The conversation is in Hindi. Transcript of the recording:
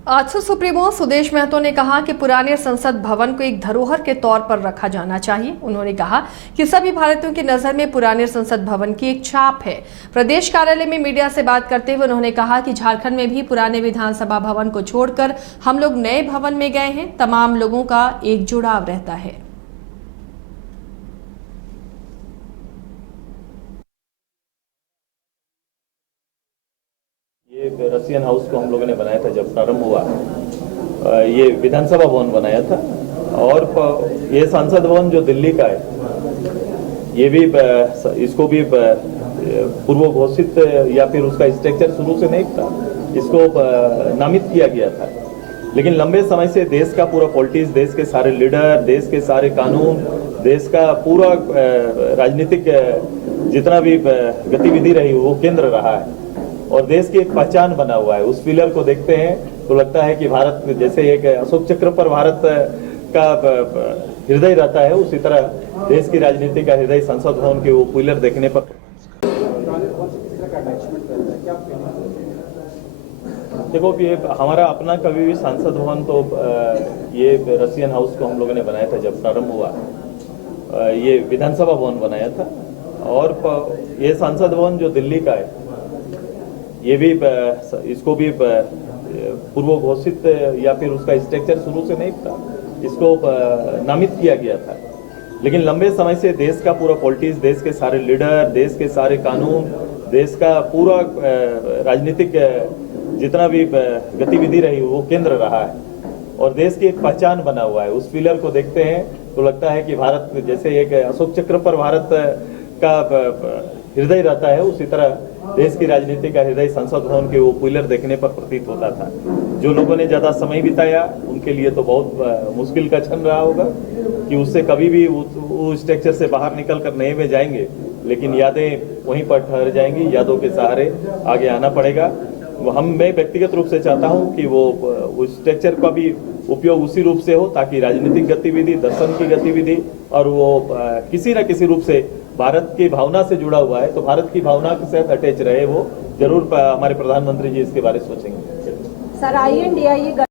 आजसू सुप्रीमो सुदेश महतो ने कहा कि पुराने संसद भवन को एक धरोहर के तौर पर रखा जाना चाहिए। उन्होंने कहा कि सभी भारतीयों की नजर में पुराने संसद भवन की एक छाप है। प्रदेश कार्यालय में मीडिया से बात करते हुए उन्होंने कहा कि झारखंड में भी पुराने विधानसभा भवन को छोड़कर हम लोग नए भवन में गए हैं। तमाम लोगों का एक जुड़ाव रहता है। ये रसियन हाउस को हम लोगों ने बनाया था जब प्रारंभ हुआ। ये विधानसभा भवन बनाया था और ये संसद भवन जो दिल्ली का है ये भी इसको भी पूर्व घोषित या फिर उसका स्ट्रक्चर शुरू से नहीं था, इसको नामित किया गया था। लेकिन लंबे समय से देश का पूरा पॉलिटिक्स, देश के सारे लीडर, देश के सारे कानून, देश का पूरा राजनीतिक जितना भी गतिविधि रही वो केंद्र रहा है और देश की एक पहचान बना हुआ है। उस पिलर को देखते हैं तो लगता है कि भारत जैसे एक अशोक चक्र पर भारत का हृदय रहता है, उसी तरह देश की राजनीति का हृदय संसद भवन के वो पिलर देखने पर। देखो कि हमारा अपना कभी भी संसद भवन तो ये रसियन हाउस को हम लोगों ने बनाया था जब प्रारंभ हुआ। ये विधानसभा भवन बनाया था और ये संसद भवन जो दिल्ली का है ये भी इसको भी पूर्व घोषित या फिर उसका स्ट्रक्चर शुरू से नहीं था, इसको नामित किया गया था। लेकिन लंबे समय से देश का पूरा पॉलिटिक्स, देश के सारे लीडर, देश के सारे कानून, देश का पूरा राजनीतिक जितना भी गतिविधि रही वो केंद्र रहा है और देश की एक पहचान बना हुआ है। उस पिलर को देखते हैं तो लगता है कि भारत जैसे एक अशोक चक्र पर भारत का हृदय रहता है, उसी तरह देश की राजनीति का हृदय संसद भवन के वो पिलर देखने पर प्रतीत होता था। जो लोगों ने ज्यादा समय बिताया उनके लिए तो बहुत मुश्किल का क्षण रहा होगा कि उससे कभी भी वो स्ट्रक्चर से बाहर निकल कर नए में जाएंगे, लेकिन यादें वहीं पर ठहर जाएंगी। यादों के सहारे आगे आना पड़ेगा। मैं व्यक्तिगत रूप से चाहता हूं कि वो स्ट्रक्चर का भी उपयोग उसी रूप से हो ताकि राजनीतिक गतिविधि, दर्शन की गतिविधि और वो किसी न किसी रूप से भारत की भावना से जुड़ा हुआ है, तो भारत की भावना के साथ अटैच रहे। वो जरूर हमारे प्रधानमंत्री जी इसके बारे में सोचेंगे। Sir, INDIA